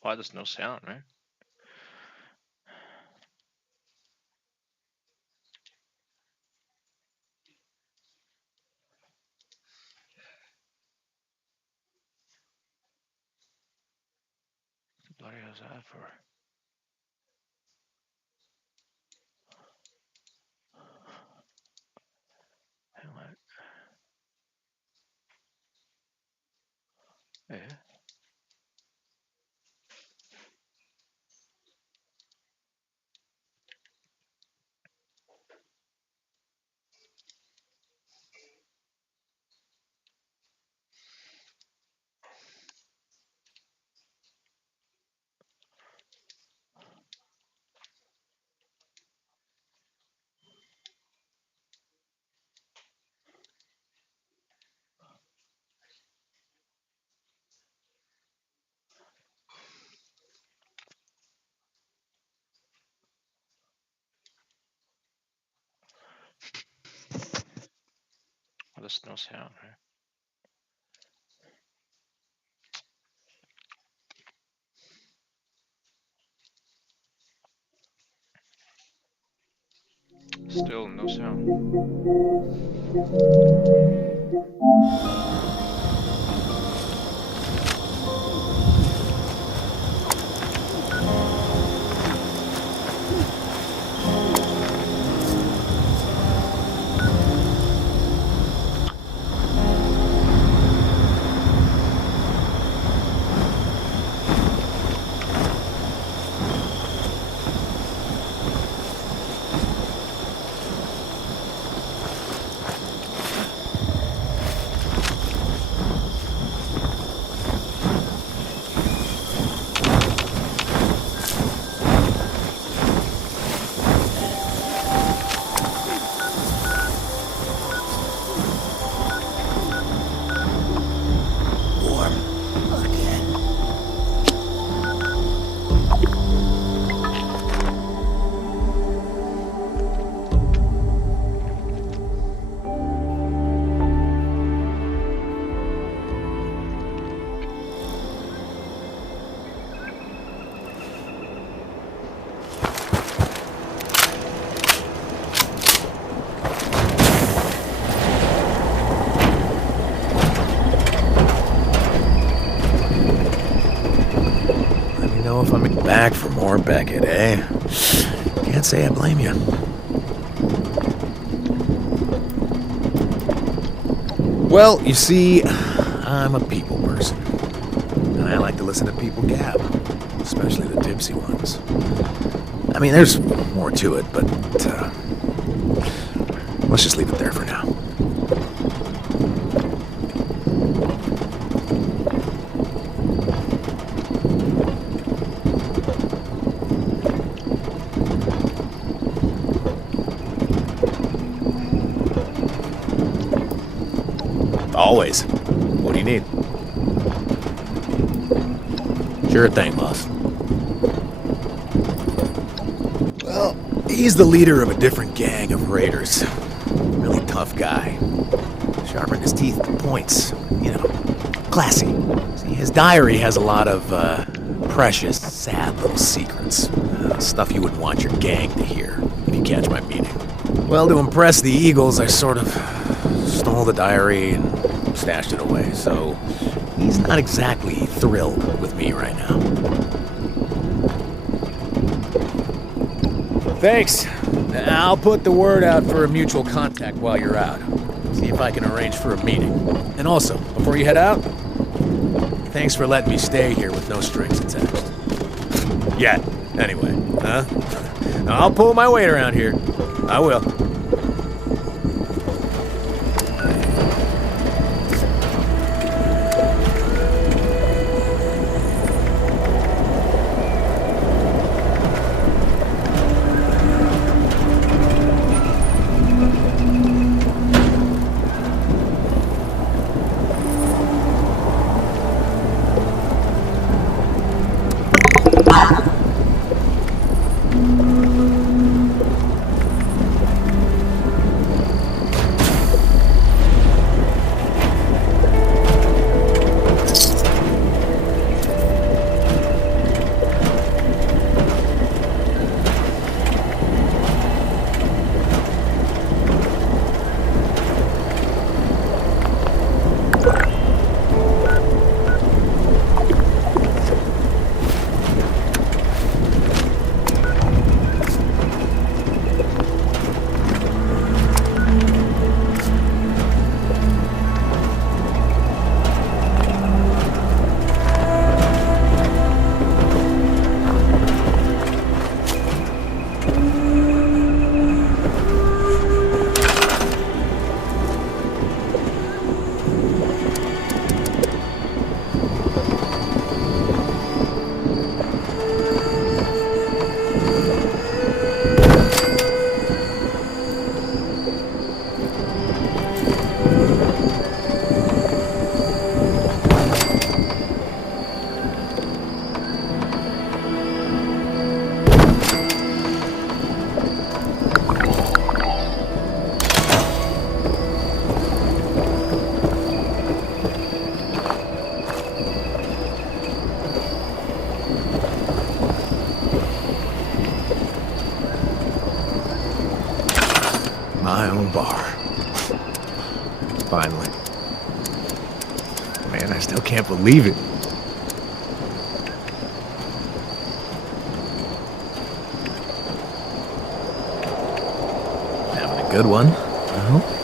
Why there's no sound, right? What the bloody hell's that for? Hang on. Yeah. Well, there's no sound, right? Still no sound. If I'm back for more Beckett, eh? Can't say I blame you. Well, you see, I'm a people person. And I like to listen to people gab, especially the tipsy ones. I mean, there's more to it, but let's just leave it there for now. Always. What do you need? Sure thing, boss. Well, he's the leader of a different gang of raiders. Really tough guy. Sharpened his teeth to points. You know, classy. See, his diary has a lot of, precious, sad little secrets. Stuff you wouldn't want your gang to hear, if you catch my meaning. Well, to impress the Eagles, I sort of stole the diary and stashed it away, so he's not exactly thrilled with me right now. Thanks. I'll put the word out for a mutual contact while you're out. See if I can arrange for a meeting. And also, before you head out, thanks for letting me stay here with no strings attached. Yeah, anyway, huh? I'll pull my weight around here. I will. bar. Finally. Man, I still can't believe it. Having a good one, I hope.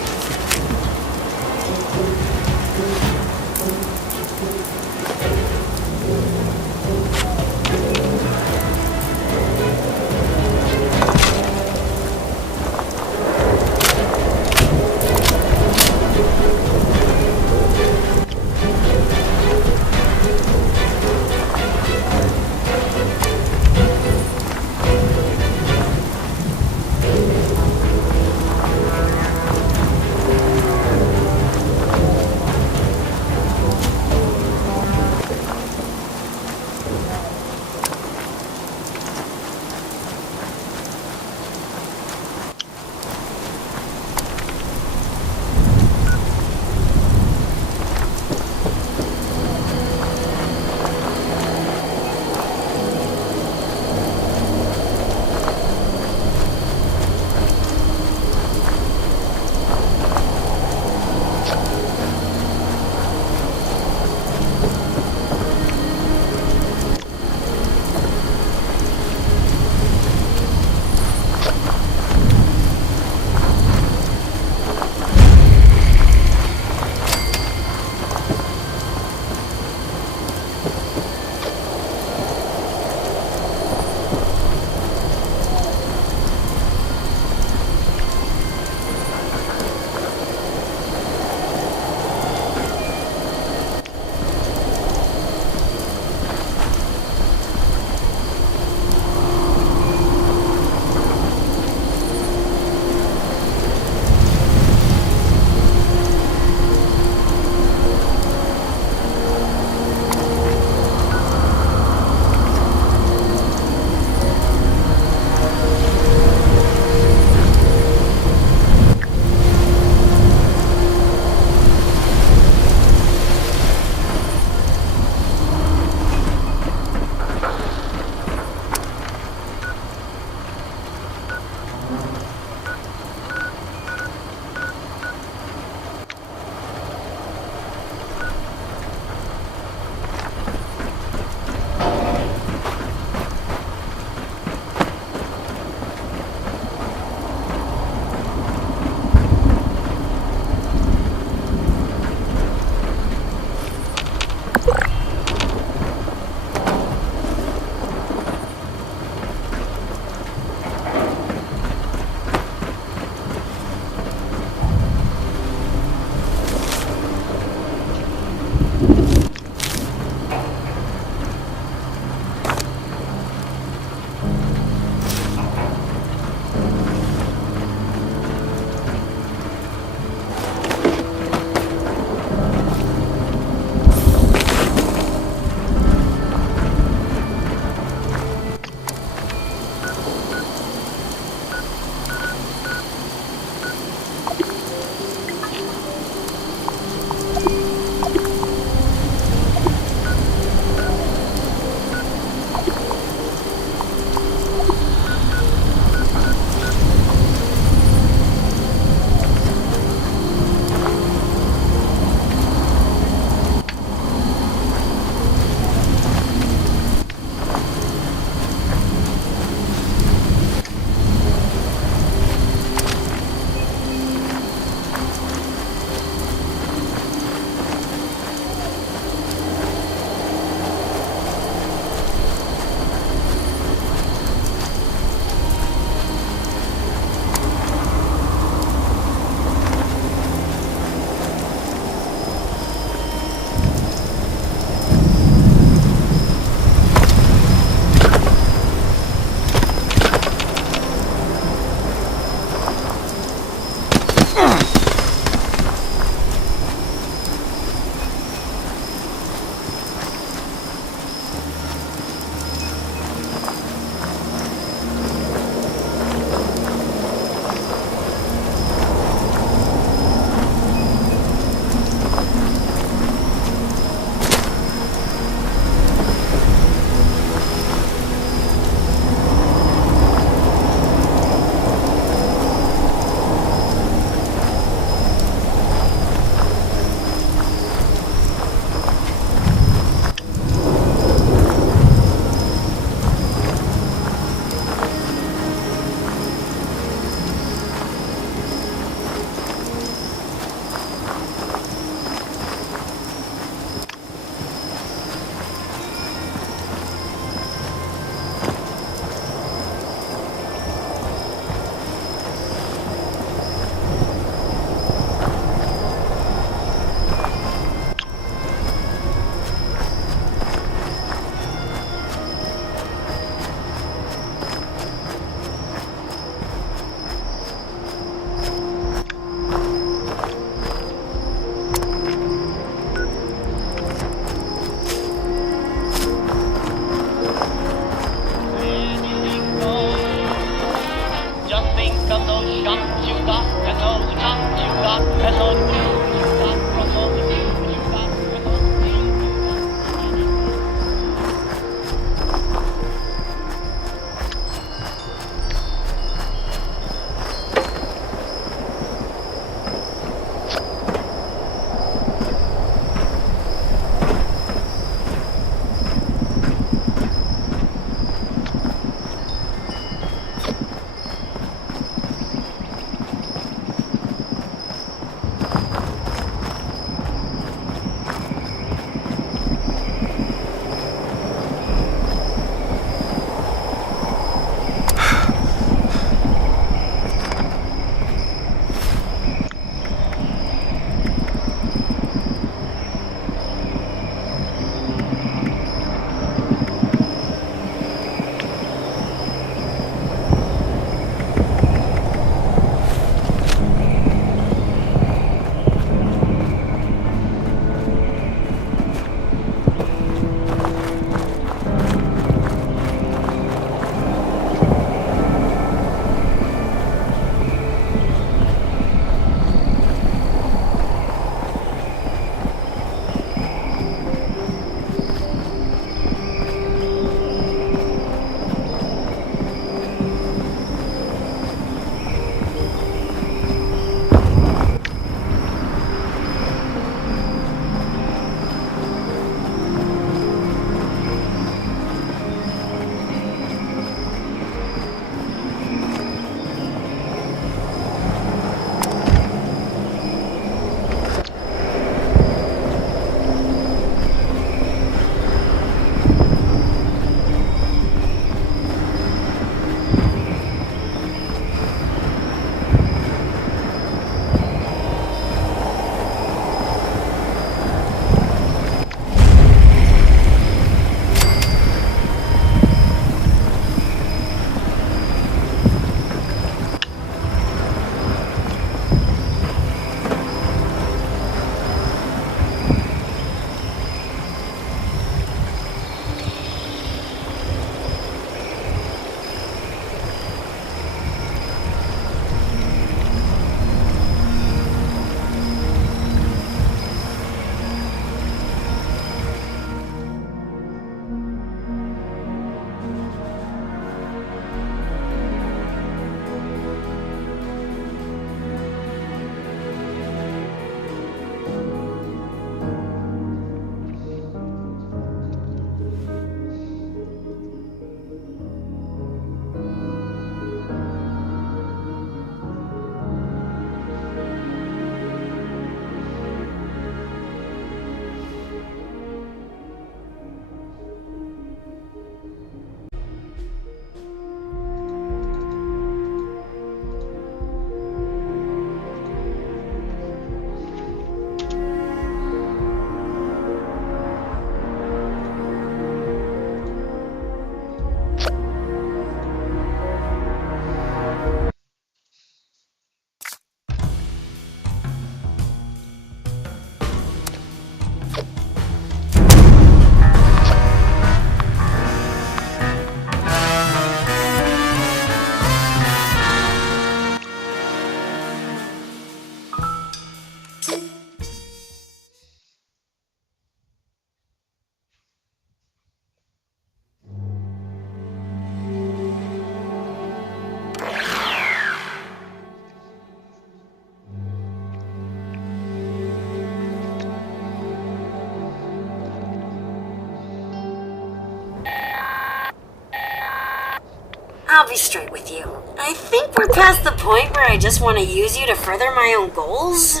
I'll be straight with you. I think we're past the point where I just want to use you to further my own goals.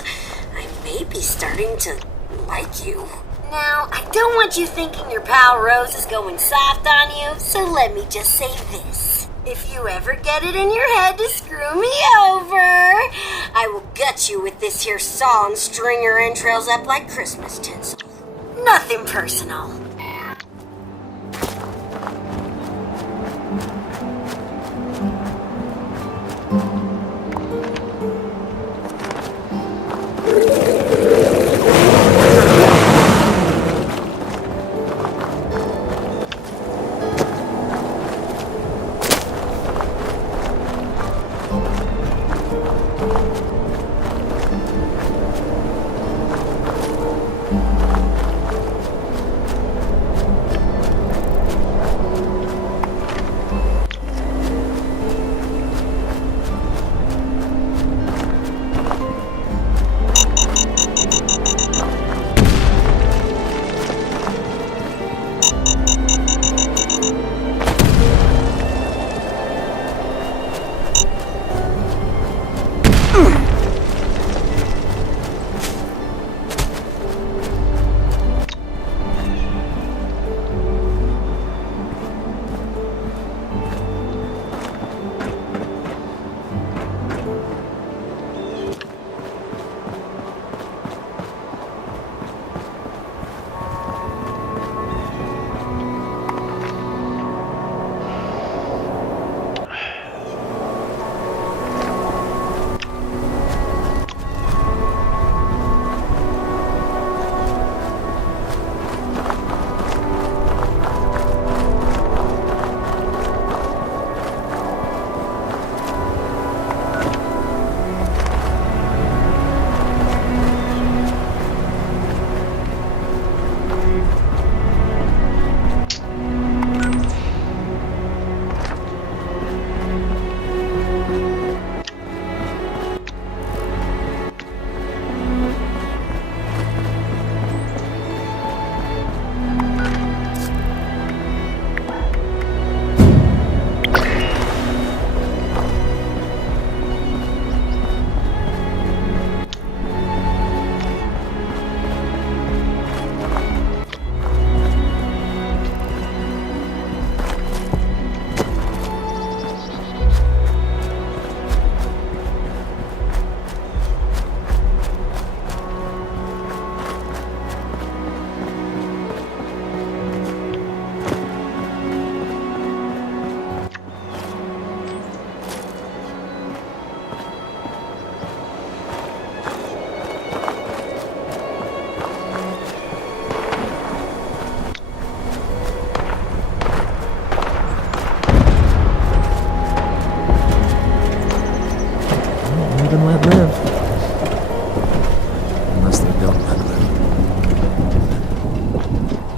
I may be starting to like you. Now, I don't want you thinking your pal Rose is going soft on you, so let me just say this. If you ever get it in your head to screw me over, I will gut you with this here saw and string your entrails up like Christmas tinsel. Nothing personal.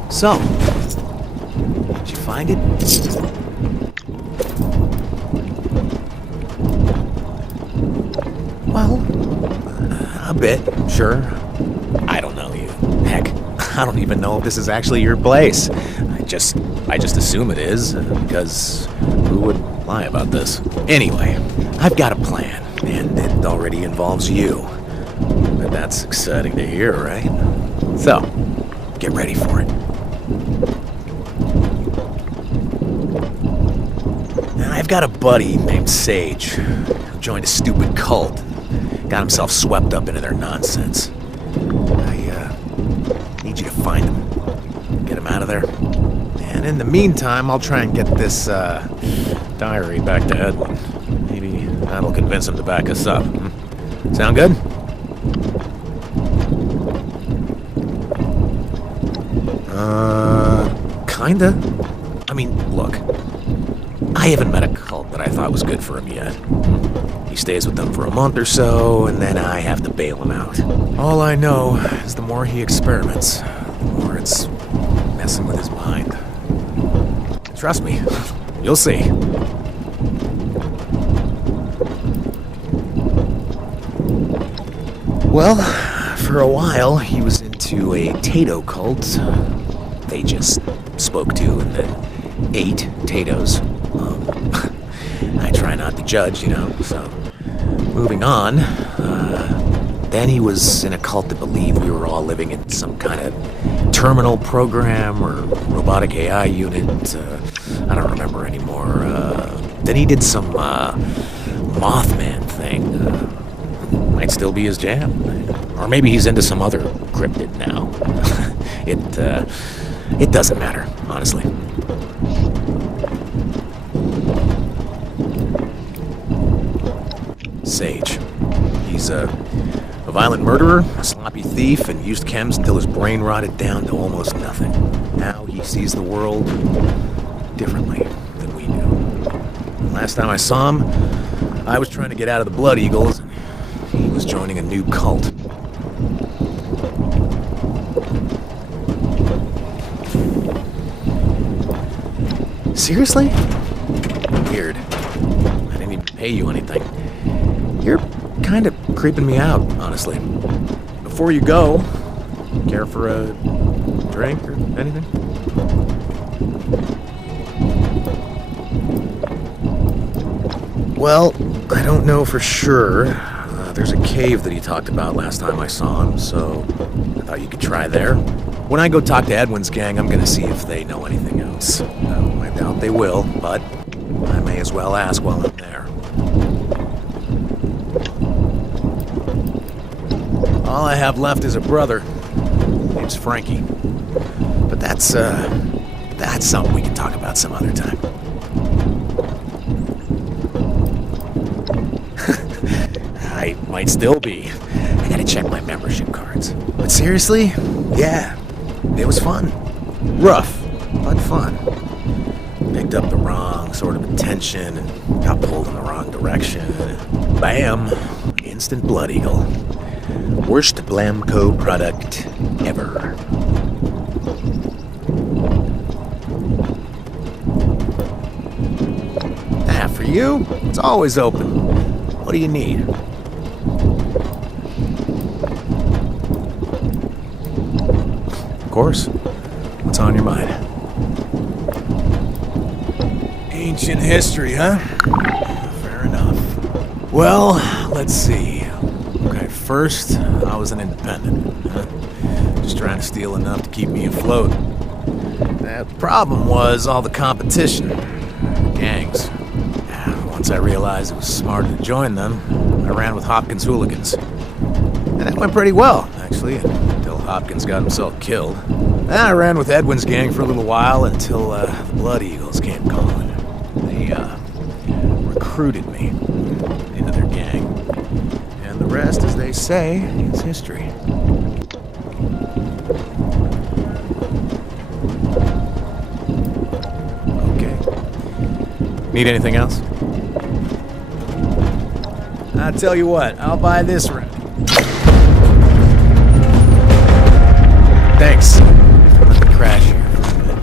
So, did you find it? Well, a bit, sure. I don't know you. Heck, I don't even know if this is actually your place. I just assume it is, because who would lie about this? Anyway, I've got a plan, and it already involves you. But that's exciting to hear, right? So, get ready for it. I've got a buddy named Sage who joined a stupid cult. Got himself swept up into their nonsense. I need you to find him. Get him out of there. And in the meantime, I'll try and get this diary back to Edwin. Maybe that'll convince him to back us up. Sound good? Kinda. I mean, look. I haven't met a cult that I thought was good for him yet. He stays with them for a month or so, and then I have to bail him out. All I know is the more he experiments, the more it's messing with his mind. Trust me, you'll see. Well, for a while, he was into a Tato cult. They just spoke to and then ate Tatos. I try not to judge, so... Moving on, then he was in a cult that believed we were all living in some kind of terminal program or robotic AI unit. I don't remember anymore. Then he did some Mothman thing. Might still be his jam. Or maybe he's into some other cryptid now. It doesn't matter, honestly. Sage. He's a violent murderer, a sloppy thief, and used chems until his brain rotted down to almost nothing. Now he sees the world differently than we do. Last time I saw him, I was trying to get out of the Blood Eagles, and he was joining a new cult. Seriously? Weird. I didn't even pay you anything. You're kind of creeping me out, honestly. Before you go, care for a drink or anything? Well, I don't know for sure. There's a cave that he talked about last time I saw him, so I thought you could try there. When I go talk to Edwin's gang, I'm gonna see if they know anything else. I doubt they will, but I may as well ask while I'm there. All I have left is a brother. Name's Frankie. But that's something we can talk about some other time. I might still be. I gotta check my membership cards. But seriously, yeah, it was fun. Rough, but fun. Picked up the wrong sort of attention and got pulled in the wrong direction. Bam! Instant Blood Eagle. Worst Blamco product ever. For you, it's always open. What do you need? Of course. What's on your mind? Ancient history, huh? Fair enough. Well, let's see. Okay, first, I was an independent. Just trying to steal enough to keep me afloat. The problem was all the competition. Gangs. Once I realized it was smarter to join them, I ran with Hopkins' hooligans. And that went pretty well, actually, until Hopkins got himself killed. Then I ran with Edwin's gang for a little while until the Blood Eagles came calling. They recruited me into their gang. And the rest, as they say, is history. Okay. Need anything else? I'll tell you what, I'll buy this round. Thanks. Let me crash here for a bit.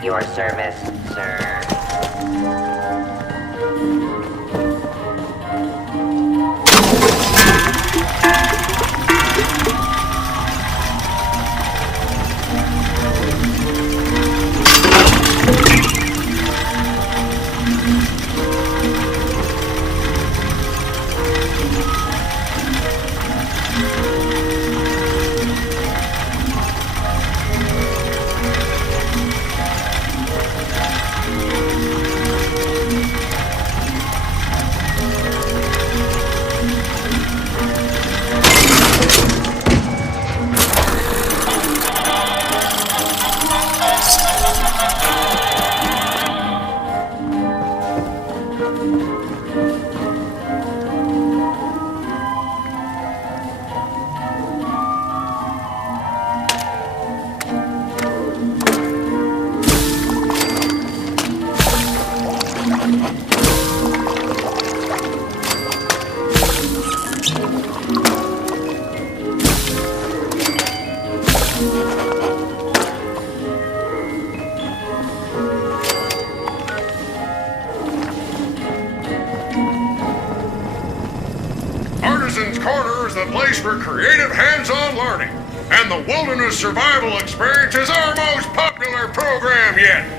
At your service, sir. Artisan's Corner is the place for creative hands-on learning, and the Wilderness Survival Experience is our most popular program yet.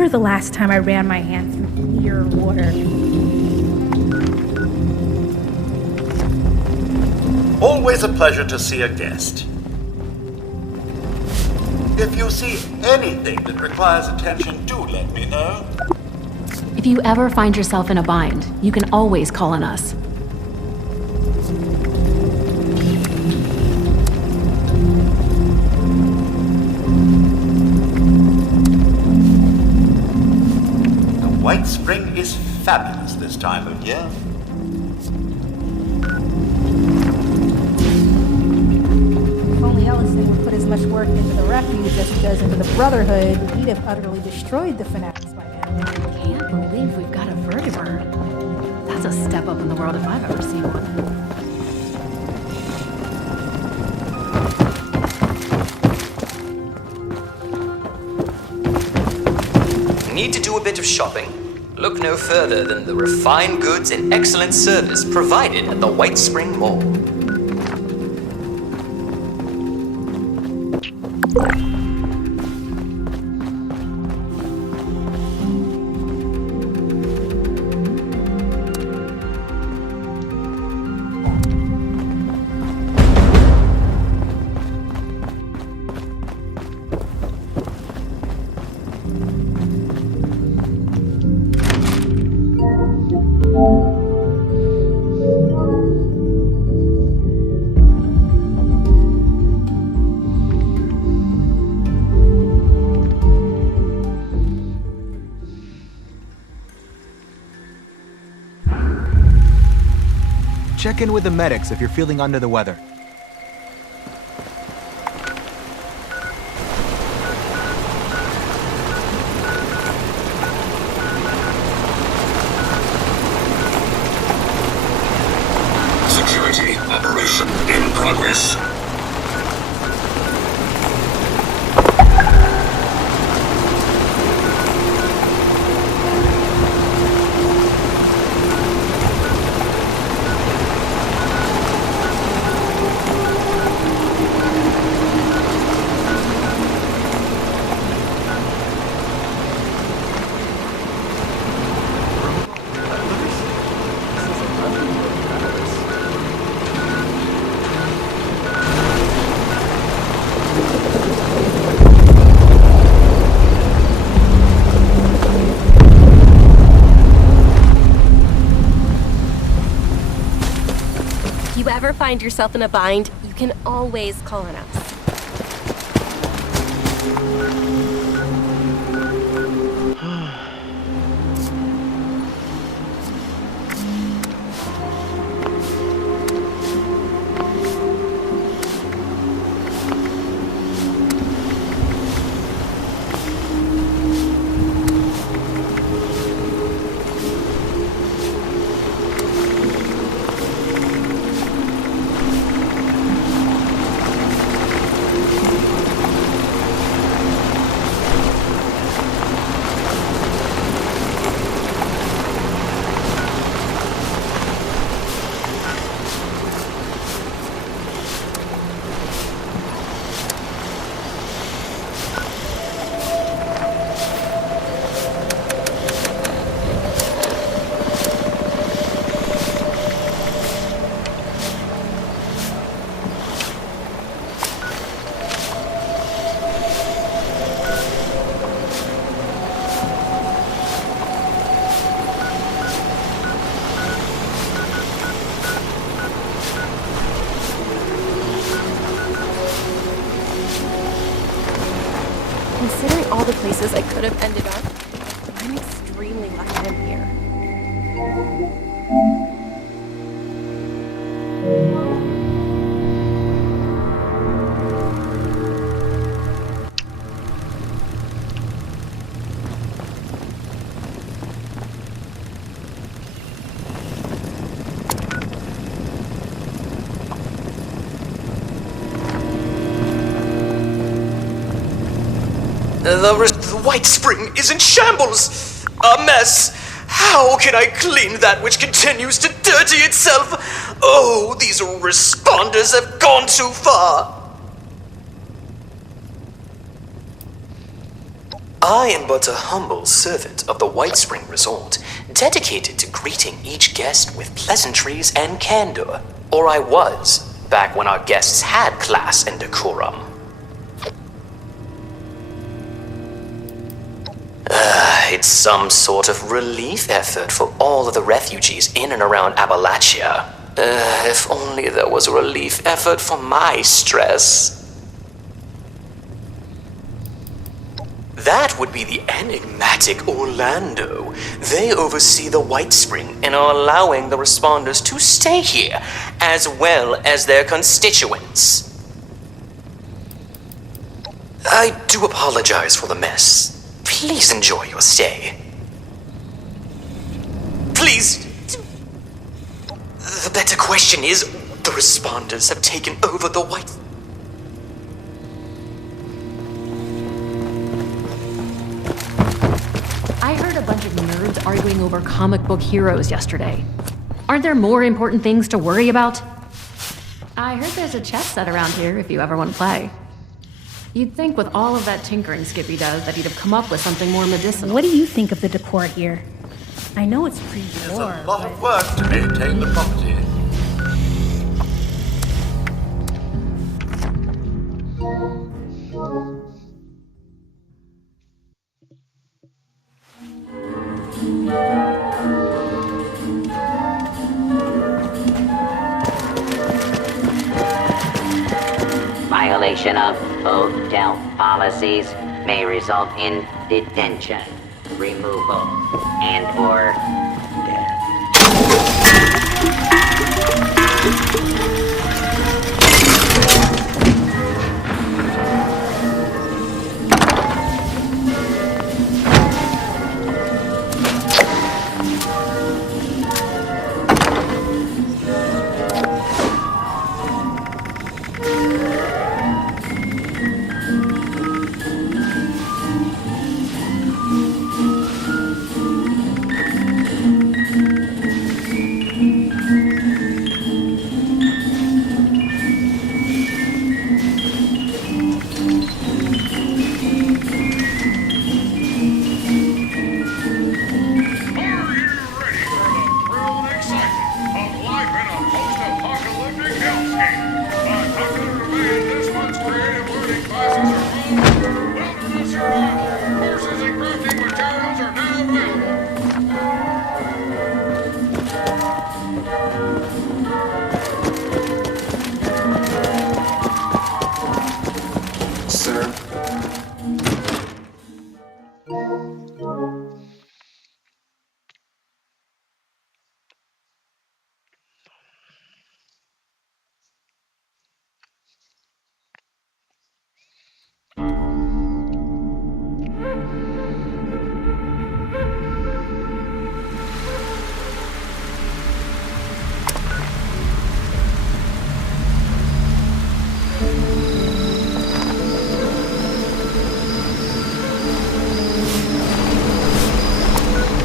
remember the last time I ran my hand through clear water. Always a pleasure to see a guest. If you see anything that requires attention, do let me know. If you ever find yourself in a bind, you can always call on us. The White Spring is fabulous this time of year. If only Ellison would put as much work into the refuge as he does into the Brotherhood, he'd have utterly destroyed the fanatics by now. Can't believe we've got a vertibird. That's a step up in the world if I've ever seen one. Need to do a bit of shopping? Look no further than the refined goods and excellent service provided at the White Spring Mall. Check in with the medics if you're feeling under the weather. Security operation in progress. If you ever find yourself in a bind, you can always call on us. Considering all the places I could have ended up, I'm extremely lucky I'm here. The White Spring is in shambles! A mess! How can I clean that which continues to dirty itself? Oh, these responders have gone too far! I am but a humble servant of the White Spring Resort, dedicated to greeting each guest with pleasantries and candor. Or I was, back when our guests had class and decorum. It's some sort of relief effort for all of the refugees in and around Appalachia. If only there was a relief effort for my stress. That would be the enigmatic Orlando. They oversee the White Spring and are allowing the responders to stay here, as well as their constituents. I do apologize for the mess. Please enjoy your stay. Please. The better question is, the responders have taken over the White... I heard a bunch of nerds arguing over comic book heroes yesterday. Aren't there more important things to worry about? I heard there's a chess set around here if you ever want to play. You'd think with all of that tinkering Skippy does that he'd have come up with something more medicinal. What do you think of the decor here? I know it's There's pre-war, a lot of work to maintain the property. Violation of hotel policies may result in detention, removal, and/or death.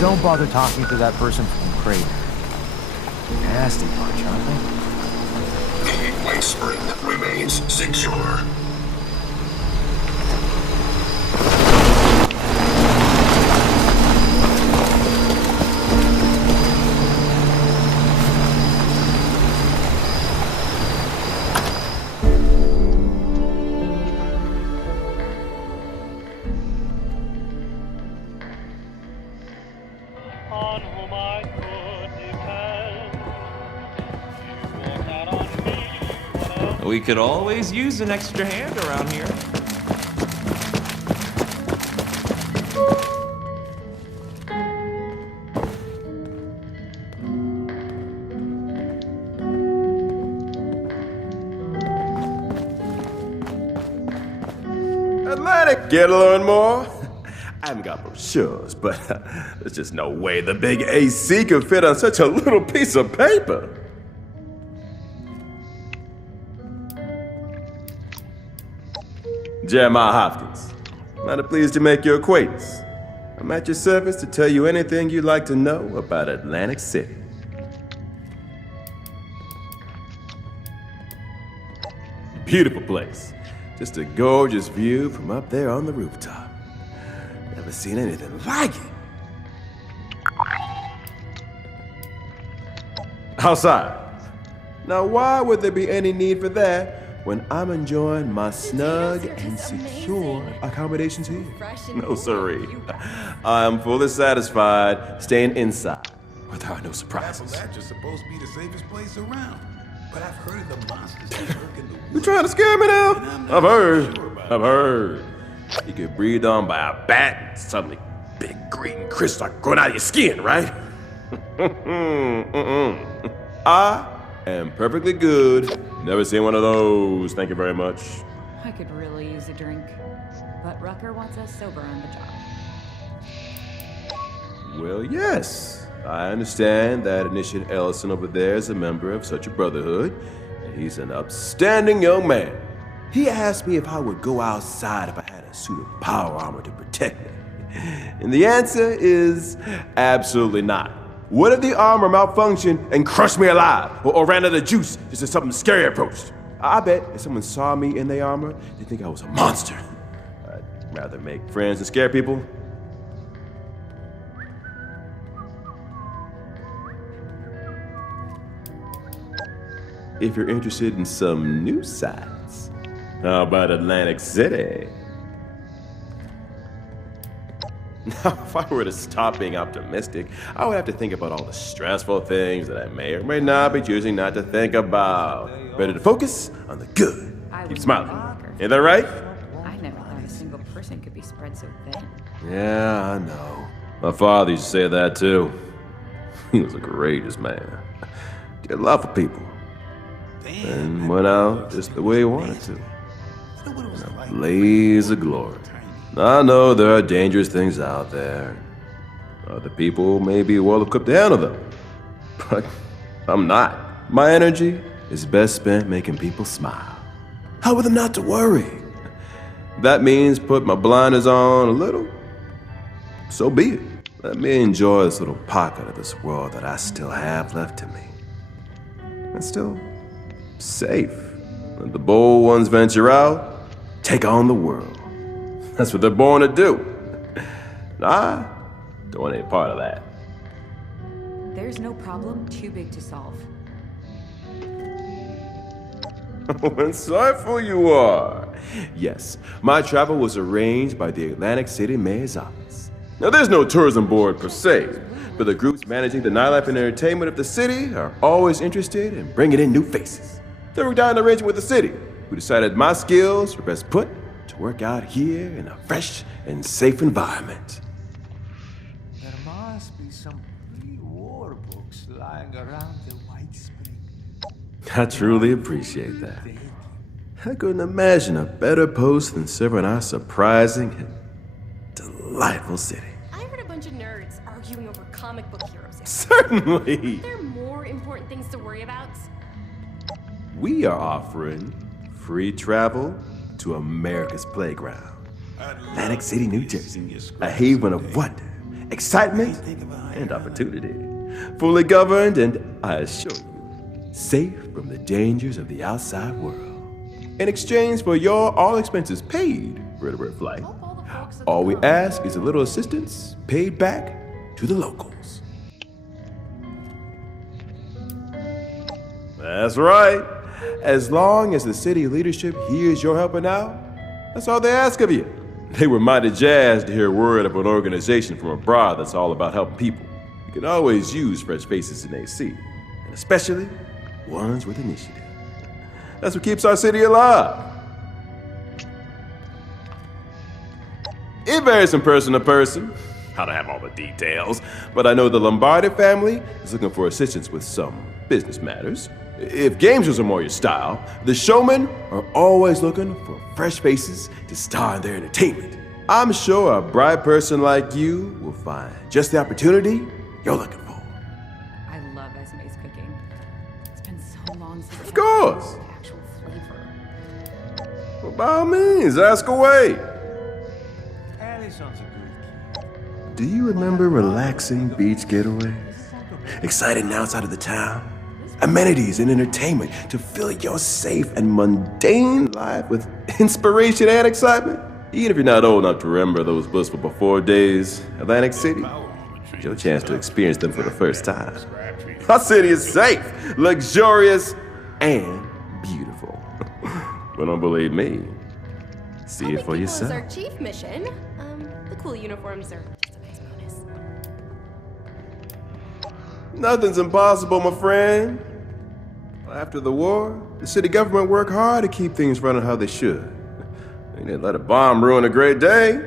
Don't bother talking to that person from Crater. Nasty bunch, aren't they? The White Spring remains secure. We could always use an extra hand around here. Atlantic, get to learn more? I haven't got brochures, but there's just no way the big AC could fit on such a little piece of paper. Jeremiah Hopkins, mighty pleased to make your acquaintance. I'm at your service to tell you anything you'd like to know about Atlantic City. Beautiful place. Just a gorgeous view from up there on the rooftop. Never never seen anything like it. Outside. Now, why would there be any need for that when I'm enjoying my snug and secure accommodations here? No, sirree. I'm fully satisfied staying inside, where there are no surprises. That's just supposed to be the safest place around. But I've heard of the monsters that lurk in the woods. You trying to scare me now? I've heard. You get breathed on by a bat, and suddenly big green crystals start growing out of your skin, right? I am perfectly good. Never seen one of those. Thank you very much. I could really use a drink, but Rucker wants us sober on the job. Well, yes. I understand that Initiate Ellison over there is a member of such a brotherhood, and he's an upstanding young man. He asked me if I would go outside if I had a suit of power armor to protect me. And the answer is absolutely not. What if the armor malfunctioned and crushed me alive, or ran out of juice just as something scary approached? I bet if someone saw me in their armor, they'd think I was a monster. I'd rather make friends than scare people. If you're interested in some new sights, how about Atlantic City? Now, if I were to stop being optimistic, I would have to think about all the stressful things that I may or may not be choosing not to think about. Better to focus on the good. Keep smiling. Ain't that right? I never thought a single person could be spread so thin. Yeah, I know. My father used to say that too. He was the greatest man. He had love for people. And went out just the way he wanted to. In a blaze of glory. I know there are dangerous things out there. Other people may be well equipped to handle them. But I'm not. My energy is best spent making people smile. Helping them not to worry. That means put my blinders on a little. So be it. Let me enjoy this little pocket of this world that I still have left to me. It's still safe. Let the bold ones venture out, take on the world. That's what they're born to do. I don't want any part of that. There's no problem too big to solve. Oh, insightful you are. Yes, my travel was arranged by the Atlantic City Mayor's office. Now, there's no tourism board per se, but the groups managing the nightlife and entertainment of the city are always interested in bringing in new faces. They worked out an arrangement with the city, who decided my skills were best put to work out here in a fresh and safe environment. There must be some pretty war books lying around the White Spring. I truly appreciate that. I couldn't imagine a better post than serving our surprising and delightful city. I heard a bunch of nerds arguing over comic book heroes. Certainly. Are there more important things to worry about? We are offering free travel to America's playground, Atlantic City, New Jersey, a haven of wonder, excitement, and opportunity. Fully governed and, I assure you, safe from the dangers of the outside world. In exchange for your all expenses paid vertebrate flight, all we ask is a little assistance paid back to the locals. That's right. As long as the city leadership hears you're helping out, that's all they ask of you. They were mighty jazzed to hear word of an organization from abroad that's all about helping people. You can always use fresh faces in AC, and especially ones with initiative. That's what keeps our city alive. It varies from person to person. I don't have all the details, but I know the Lombardi family is looking for assistance with some business matters. If games are more your style, the showmen are always looking for fresh faces to star in their entertainment. I'm sure a bright person like you will find just the opportunity you're looking for. I love Esme's cooking. It's been so long since Of course. the actual flavor. Well, by all means, ask away. Allison's a good Do you remember relaxing beach getaways? Exciting outside of the town? Amenities and entertainment to fill your safe and mundane life with inspiration and excitement? Even if you're not old enough to remember those blissful before days, Atlantic City is your chance to experience them for the first time. Our city is safe, luxurious, and beautiful. But don't believe me. See it for yourself. Our chief mission. The cool uniforms are just a nice bonus. Nothing's impossible, my friend. After the war, the city government worked hard to keep things running how they should. They didn't let a bomb ruin a great day.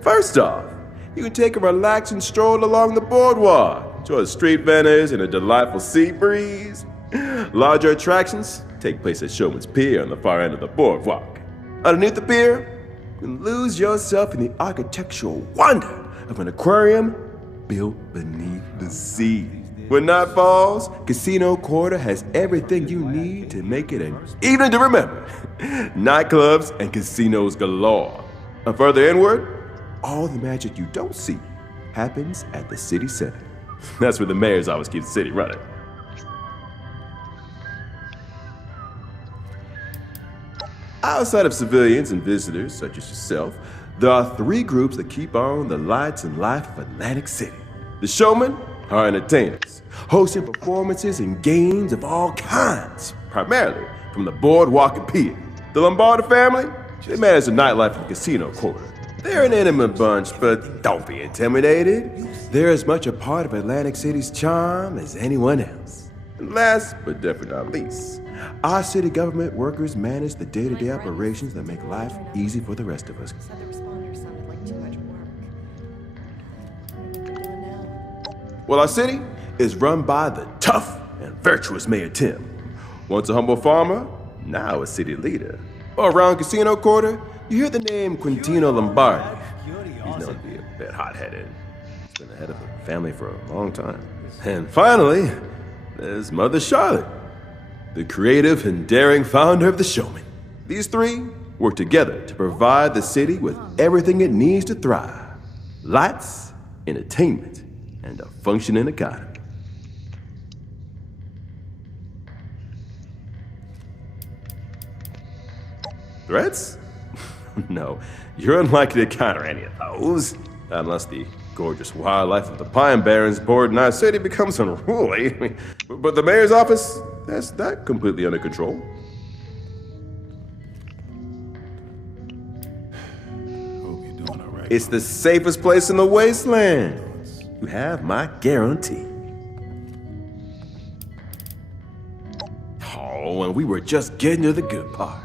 First off, you can take a relaxing stroll along the boardwalk, enjoy the street vendors and a delightful sea breeze. Larger attractions take place at Showman's Pier on the far end of the boardwalk. Underneath the pier, you can lose yourself in the architectural wonder of an aquarium built beneath the sea. When night falls, Casino Quarter has everything you need to make it an evening to remember. Nightclubs and casinos galore. And further inward, all the magic you don't see happens at the city center. That's where the mayor's office keeps the city running. Outside of civilians and visitors such as yourself, there are three groups that keep on the lights and life of Atlantic City. The showmen are entertainers, hosting performances and games of all kinds, primarily from the boardwalk and pier. The Lombardi family, they manage the nightlife in the Casino Quarter. They're an intimate bunch, but don't be intimidated. They're as much a part of Atlantic City's charm as anyone else. And last, but definitely not least, our city government workers manage the day-to-day operations that make life easy for the rest of us. Said the responders sounded like too much work. Well, our city is run by the tough and virtuous Mayor Tim. Once a humble farmer, now a city leader. Around Casino Quarter, you hear the name Quintino Lombardi. He's known to be a bit hot-headed. He's been the head of the family for a long time. And finally, there's Mother Charlotte, the creative and daring founder of the Showman. These three work together to provide the city with everything it needs to thrive. Lights, entertainment, and a functioning economy. Threats? No, you're unlikely to encounter any of those. Unless the gorgeous wildlife of the Pine Barrens board in our city becomes unruly. But the mayor's office, that's that completely under control. Hope you're doing all right. It's the safest place in the wasteland. You have my guarantee. Oh, and we were just getting to the good part.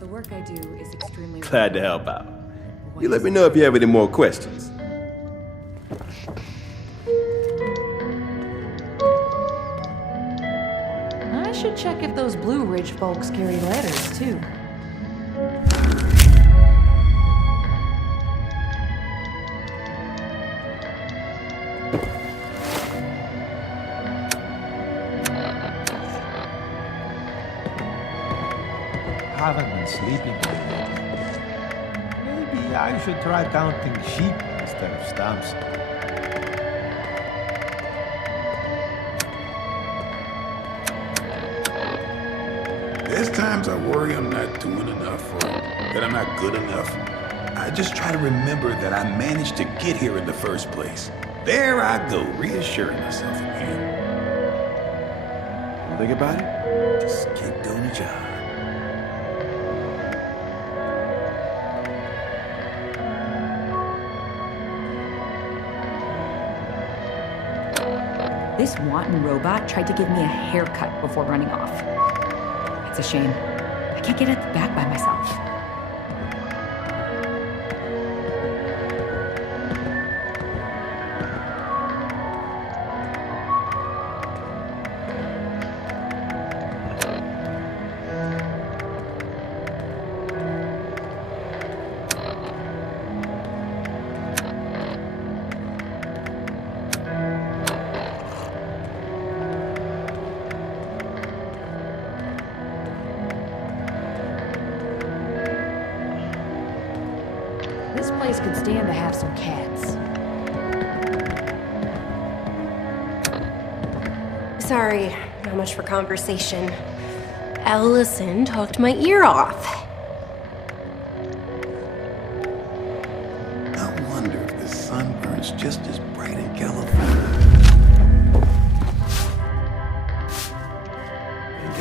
The work I do is extremely... Glad to help out. You let me know if you have any more questions. I should check if those Blue Ridge folks carry letters, too. Haven't been sleeping lately. Maybe I should try counting sheep instead of stamps. There's times I worry I'm not doing enough or that I'm not good enough. I just try to remember that I managed to get here in the first place. There I go, reassuring myself again. Think about it? Just keep doing your job. This wanton robot tried to give me a haircut before running off. It's a shame. I can't get at the back by myself. This place could stand to have some cats. Sorry, not much for conversation. Ellison talked my ear off.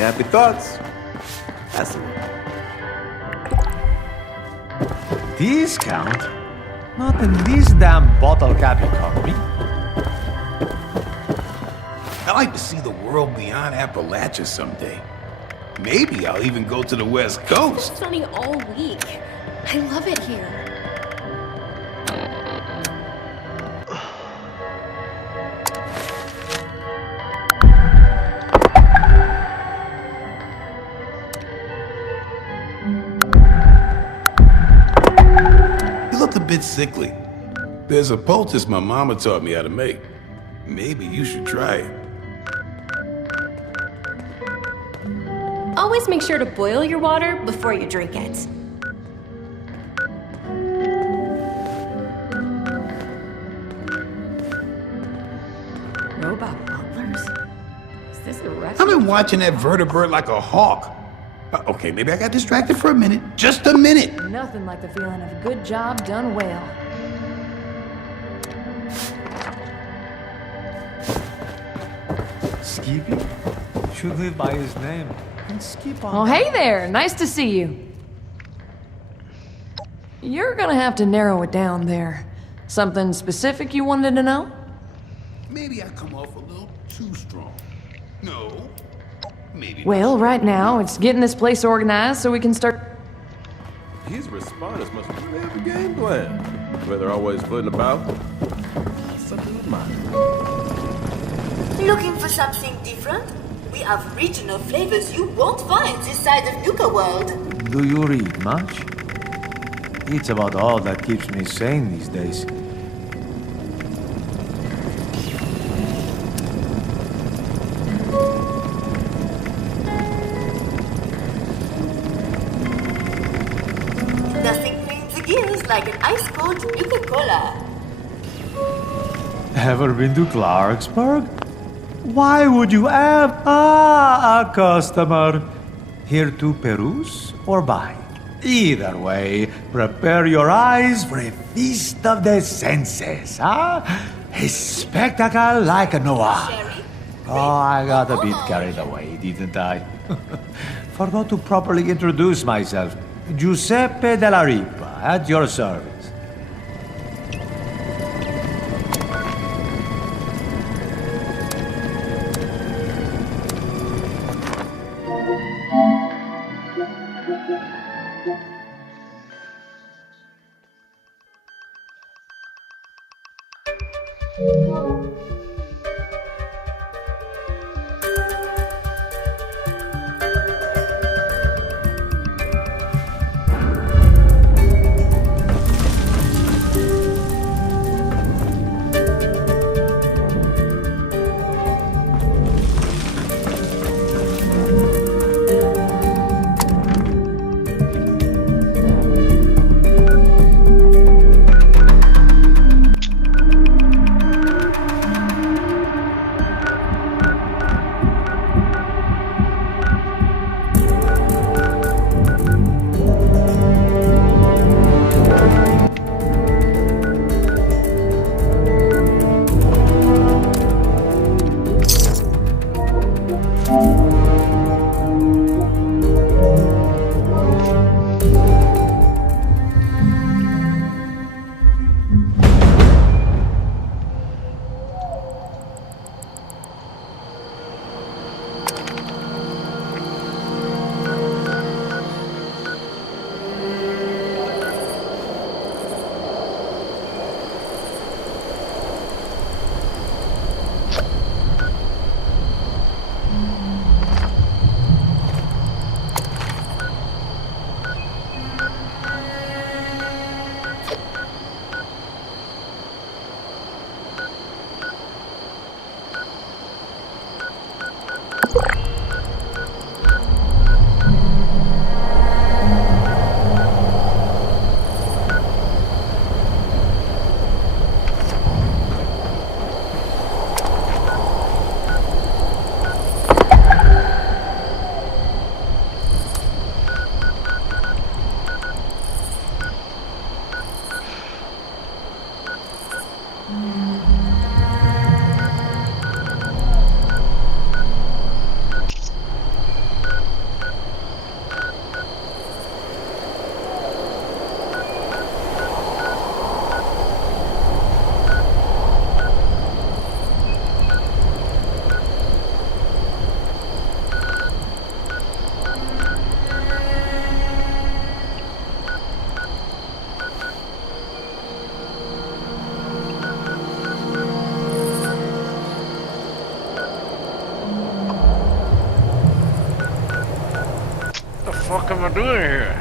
happy thoughts. That's the one. Discount? Not in this damn bottle cap economy. I like to see the world beyond Appalachia someday. Maybe I'll even go to the West Coast. Sunny all week. I love it here. You look a bit sickly. There's a poultice my mama taught me how to make. Maybe you should try it. Always make sure to boil your water before you drink it. Robot butlers? Is this a recipe? I've been watching that vertebrate like a hawk. Okay, maybe I got distracted for a minute. Just a minute. Nothing like the feeling of a good job done well. Skippy should live by his name and skip on. Oh, hey there. Nice to see you. You're gonna have to narrow it down there. Something specific you wanted to know? Maybe I come off a little too strong. No. Maybe. Well, right now, it's getting this place organized so we can start... These responders must really have a game plan. Where they're always flitting about. Something of mine. Looking for something different? We have regional flavors you won't find this side of Nuka World. Do you read much? It's about all that keeps me sane these days. Nothing cleans the gears like an ice-cold Nuka-Cola. Ever been to Clarksburg? Why would you have a customer? Here to peruse or buy? Either way, prepare your eyes for a feast of the senses, huh? A spectacle like no other. Oh, I got a bit carried away, didn't I? Forgot to properly introduce myself. Giuseppe della Ripa, at your service. fuck am I doing here?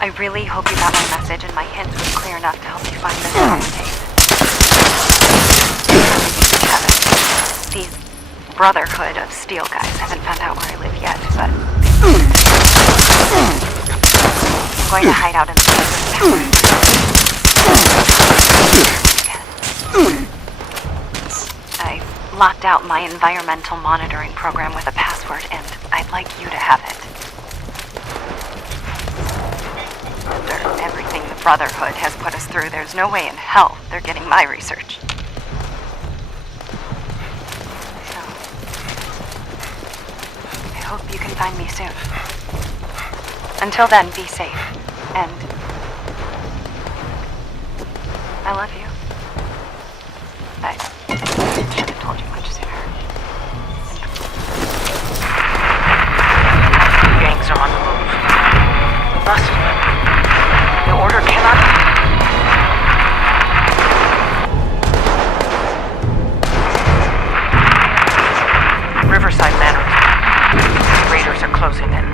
I really hope you got my message and my hint was clear enough to help you find this tape. These Brotherhood of Steel guys haven't found out where I live yet, but I'm going to hide out in the tower. I locked out my environmental monitoring program with a password, and I'd like you to have it. After everything the Brotherhood has put us through, there's no way in hell they're getting my research. So, I hope you can find me soon. Until then, be safe, and I love you. I should have told you much sooner. Gangs are on the move. We must. The order cannot. Riverside Manor. Raiders are closing in.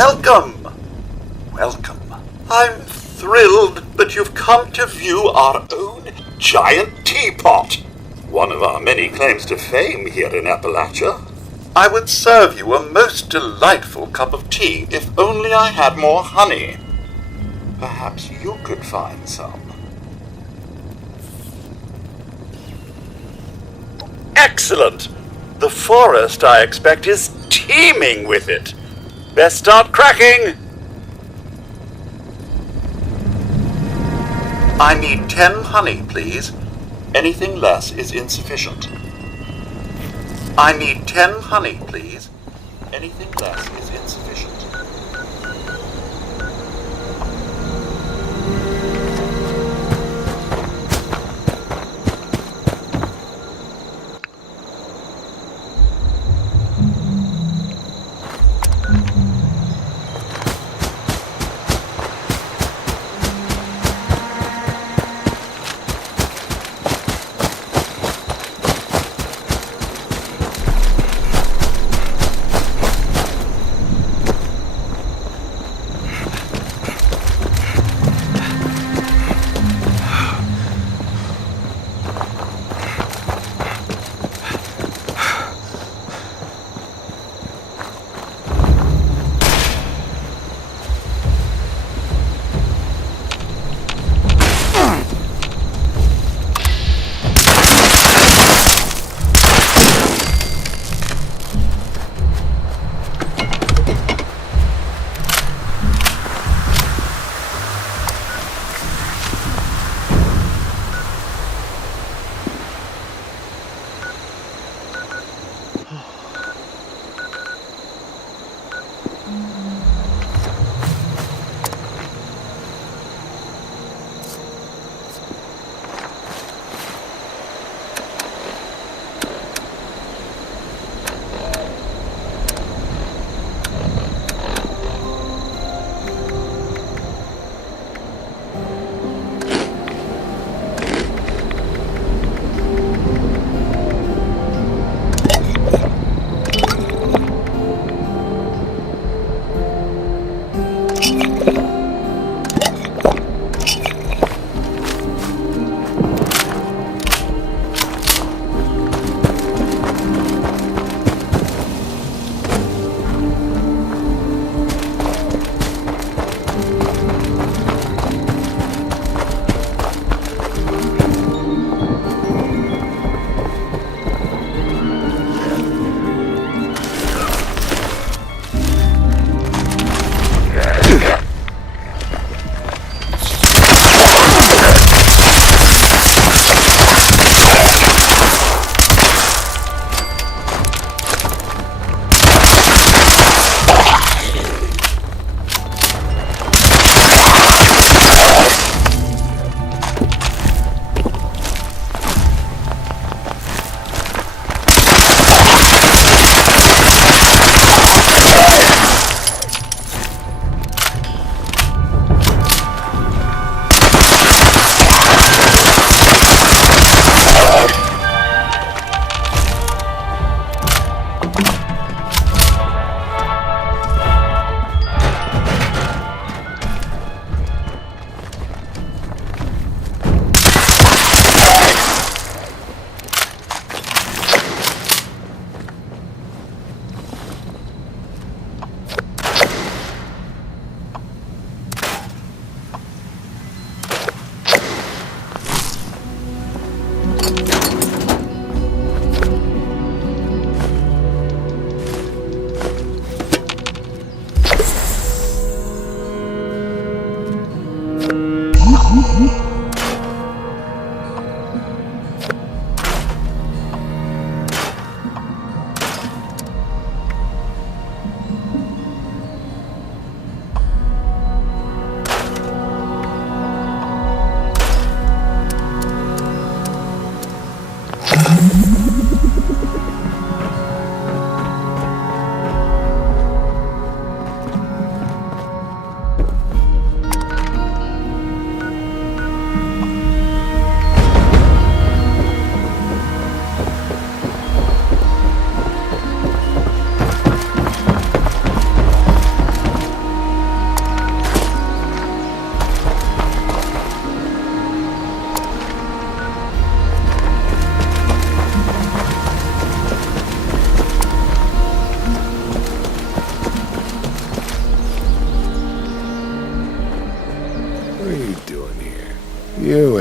welcome. Welcome. I'm thrilled that you've come to view our own giant teapot. One of our many claims to fame here in Appalachia. I would serve you a most delightful cup of tea if only I had more honey. Perhaps you could find some. Excellent! The forest, I expect, is teeming with it. Best start cracking! I need 10 honey, please. Anything less is insufficient. I need 10 honey, please. Anything less is insufficient.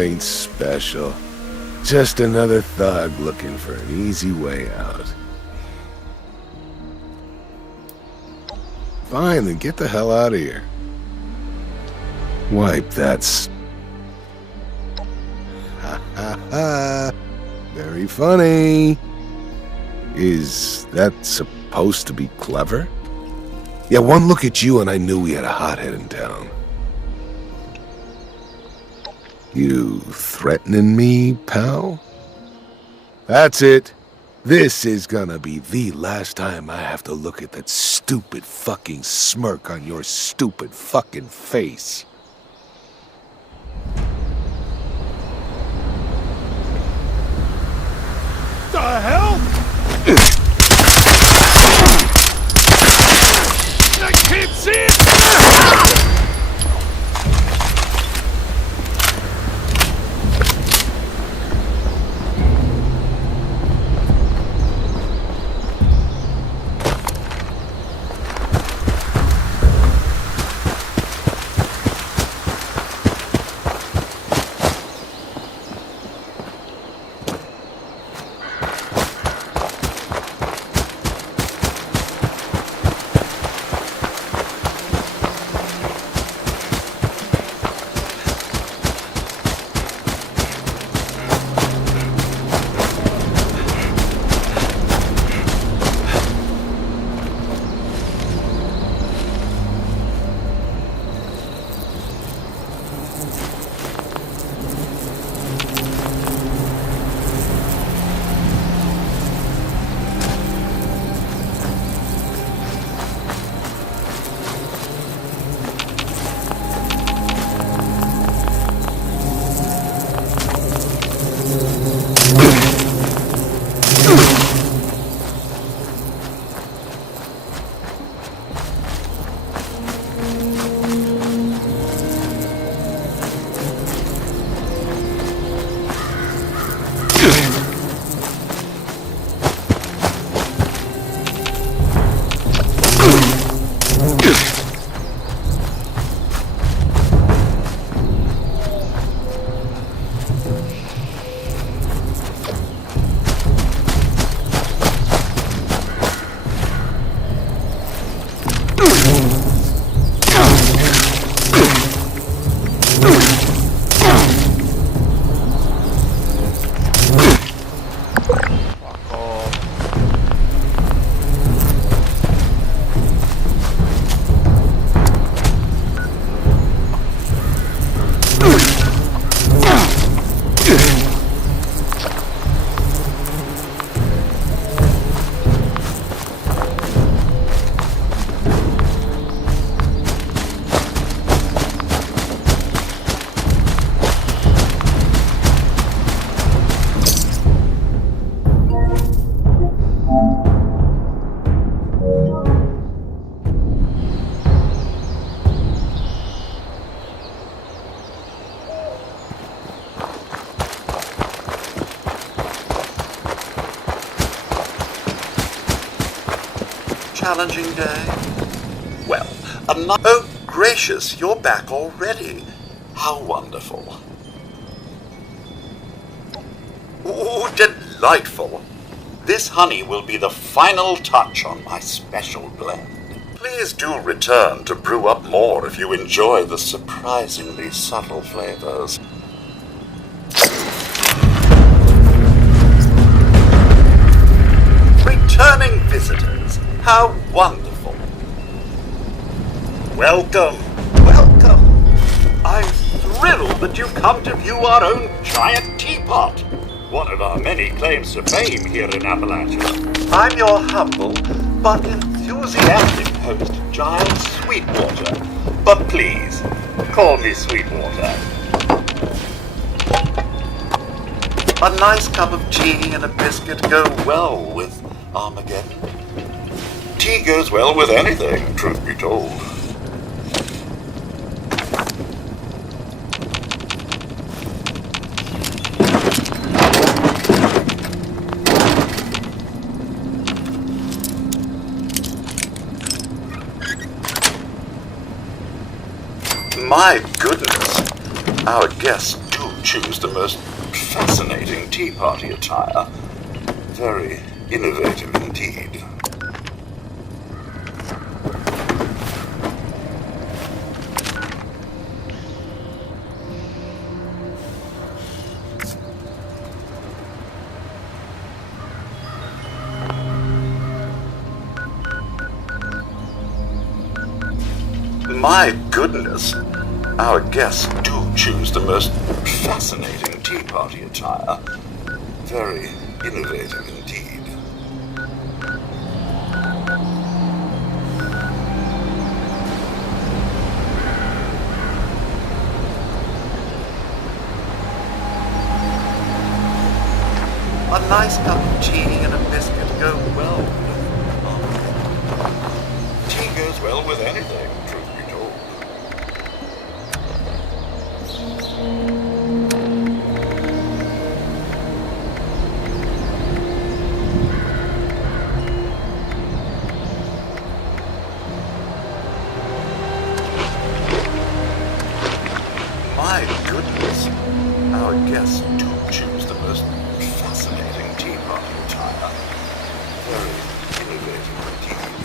ain't special. Just another thug looking for an easy way out. Fine, then get the hell out of here. Wipe that Ha ha ha. Very funny. Is that supposed to be clever? Yeah, one look at you and I knew we had a hothead in town. You threatening me, pal? That's it. This is gonna be the last time I have to look at that stupid fucking smirk on your stupid fucking face. The hell? I can't see it! Challenging day? Well, oh gracious, you're back already. How wonderful. Ooh, delightful. This honey will be the final touch on my special blend. Please do return to brew up more if you enjoy the surprisingly subtle flavors. Returning visitors, how wonderful. Welcome, welcome. I'm thrilled that you've come to view our own giant teapot, one of our many claims to fame here in Appalachia. I'm your humble but enthusiastic host, Giles Sweetwater. But please, call me Sweetwater. A nice cup of tea and a biscuit go well with Armageddon. Tea goes well with anything, truth be told. My goodness, our guests do choose the most fascinating tea party attire. Very innovative indeed. My goodness, our guests do choose the most fascinating tea party attire. Very innovative indeed. A nice cup of tea and a biscuit go well. Tea goes well with anything, truth be told. My goodness, our guests do choose the most fascinating tea party attire. Very innovative indeed.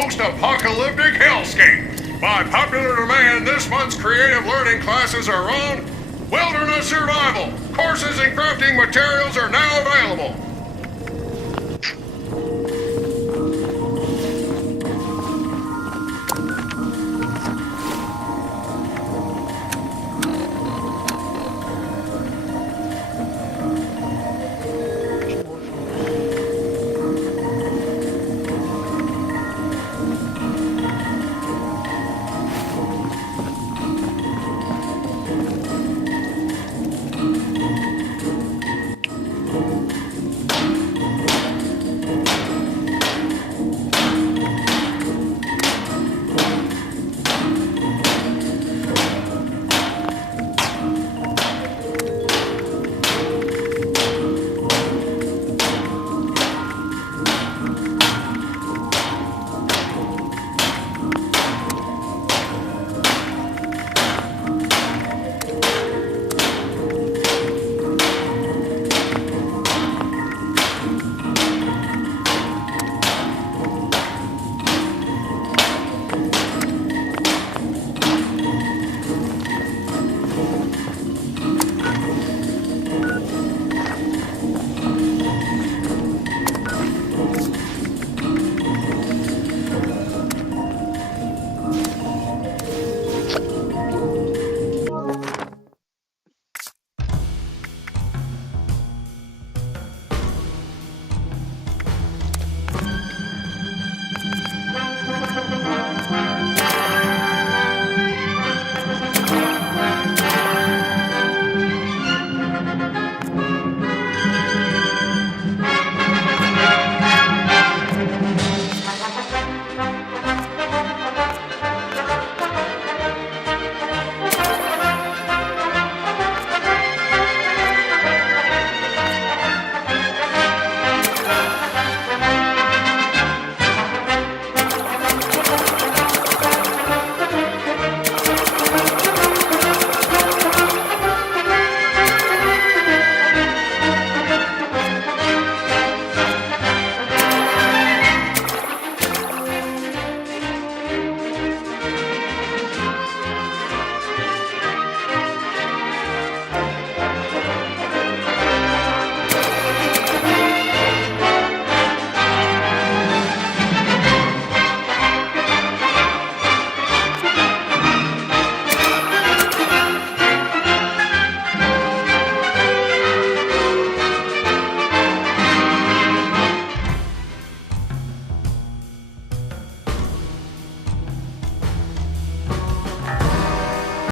post-apocalyptic hellscape. By popular demand, this month's creative learning classes are on Wilderness Survival. Courses and crafting materials are now available.